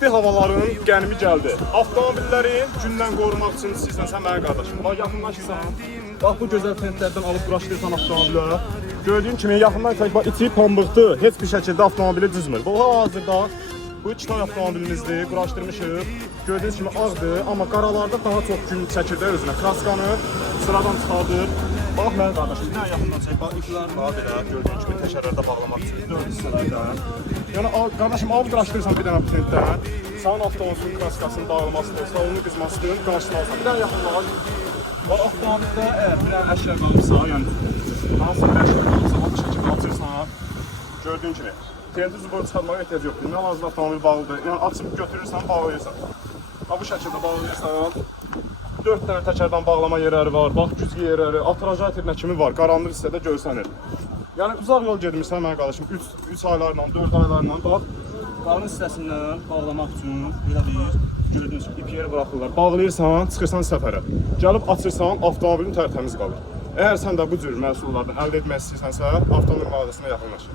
İsti havaların qənimi gəldi. Avtomobilləri gündən qorumaq üçün istəyirsənsə mənə qardaşım. Bax yaxınlaşırsan. Bax bu gözəl tentlərdən alıb quraşdırırsan avtomobilə. Gördüyün kimi yaxından çək, bax içi pambıqdır. Heç bir şəkildə avtomobili cızmır. Bu hazırda bu iki tane avtomobilimizdir. Quraşdırmışıq. Gördüyünüz kimi ağdır, amma qaralarda daha çox gün çəkir də özünə. Kraskanı sıradan çıxardır. Bax mənim qardaşım, nə yaxından çək, bax iplərini daha belə gördüyün kimi təkərlərdə bağlamaq üçün 4 hissələrdən. Yəni qardaşım alıb quraşdırırsan bir dənə tentdən. Sənin avtomobilin kraskasını dağılmasını, salonu qızmasını qarşılarsan. Bir dənə yaxınlığa. Bax avtomobildə bir dənə əşya qalırsa, yəni hansısa bir əşya qalırsa, o şəkildə açırsan. Gördüyün kimi. Tenti zubor çıxarmağa ehtiyac yoxdur. Nə lazım avtomobil bağlıdır. Yəni açıb götürürsən, bağlayırsan. Bu şəkildə bağlayırsan. 4 dənə təkərdən bağlama yerləri var. Bax güzgü yerləri, atrajatörünə kimi var. Qaranlıq hissədə görsənir. Yəni uzaq yol getmirsən mənim qardaşım. 3 aylarla, 4 aylarla bax qarın hissəsindən bağlamaq üçün belə bir gördüyünüz kimi ip yeri buraxırlar. Bağlayırsan, çıxırsan səfərə. Gəlib açırsan, avtomobilin tərtəmiz qalır. Əgər sən də bu cür məhsullardan əldə etmək istəyirsənsə, avtomobil mağazasına yaxınlaş.